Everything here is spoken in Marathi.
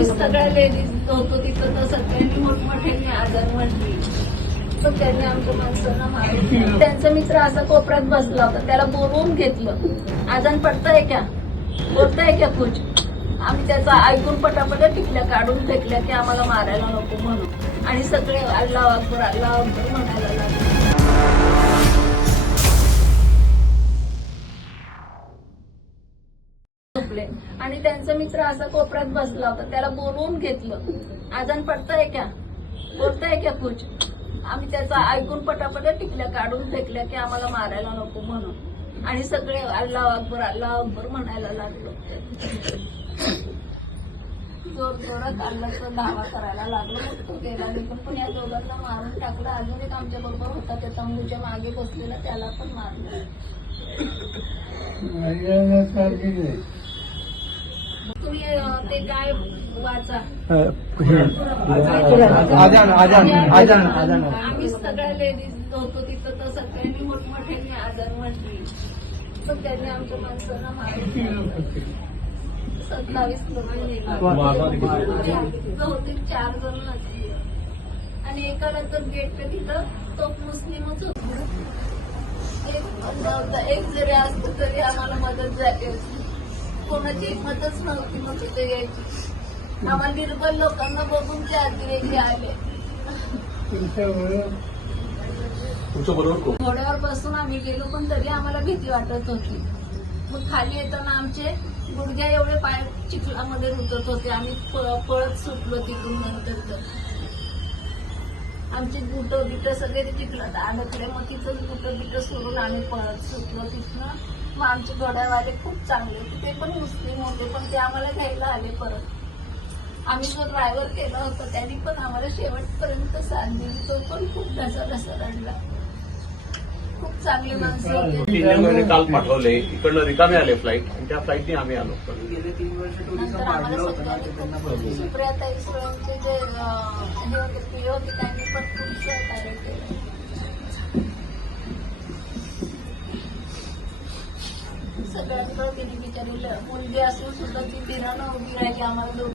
आम्ही सगळ्या लेडीज होतो तिथं तर सगळ्यांनी मोठमोठ्यांनी आजार म्हटली तर त्यांनी आमच्या माणसांना मारलं त्यांचा मित्र असा कोपऱ्यात बसला होता. त्याला बोलवून घेतलं. आजान पडताय का? बोलताय का कुछ? आम्ही त्याचा ऐकून पटापट टिकल्या काढून फेकल्या की आम्हाला मारायला नको म्हणून. आणि सगळे अल्लाह अकबर अल्लाह अकबर म्हणायला लागले. झोपले आणि त्यांचा मित्र असा कोपऱ्यात बसला होता. त्याला बोलवून घेतलं. आजान पडताय क्या बोलताय क्या कुछ आम्ही त्याचा ऐकून पटापट टिकल्या काढून फेकल्या की आम्हाला मारायला नको म्हणून. आणि सगळे अल्लाह अकबर अल्लाह अकबर म्हणायला लागलो. जोर जोरात अल्लाचा दावा करायला लागलो. तो गेला. निघून पण या दोघांना मारून टाकलं. अजून एक आमच्या बरोबर होता. त्या तंबूच्या मागे बसलेला. त्याला पण मारलं. ते काय वाचा. आजान आजान आजान आजान. आम्ही सगळ्या लेडीज होतो तिथं तर सगळ्यांनी मोठमोठ्यांनी आजार म्हटली. तर त्यांनी आमच्या माणसांना सत्तावीस लोक बहुतेक चार जण असले आणि एकाला तर गेट तिथं तो मुस्लिमच होता. पण एक जरी असतो तरी आम्हाला मदत झाली होती. कोणाची हिंमतच नव्हती मग तिथे यायची. आम्हाला निर्बल लोकांना बघून ते अतिरेकी आले. घोड्यावर बसून आम्ही गेलो पण तरी आम्हाला भीती वाटत होती. मग खाली येताना आमचे गुडघ्या एवढे पाय चिखलामध्ये रुतत होते. आम्ही पळत सुटलो तिथून नंतर तर. आमचे बुट बिट सगळे ते चिखलात अडकले मग तिथं बुट बिट सोडून आम्ही पळत सुटलो तिथनं. मग आमचे घोड्यावाले खूप चांगले होते. ते पण मुस्लिम होते पण ते आम्हाला घ्यायला आले परत. आम्ही जो ड्रायव्हर केला होता त्यांनी पण आम्हाला शेवटपर्यंत साथ दिली. तो पण खूप ढसा ढसा रडला. खूप चांगली माणसं होते. काल पाठवले. इकडनं रिकामे आले फ्लाईट आणि त्या फ्लाईटने आम्ही आलो. सुप्रियाताई जे अं, हे होते प्रिय होते त्यांनी सगळ्यांकडे तिने बिचारी मुलगी असून सुद्धा ती फिरणं उभी राहिली आम्हाला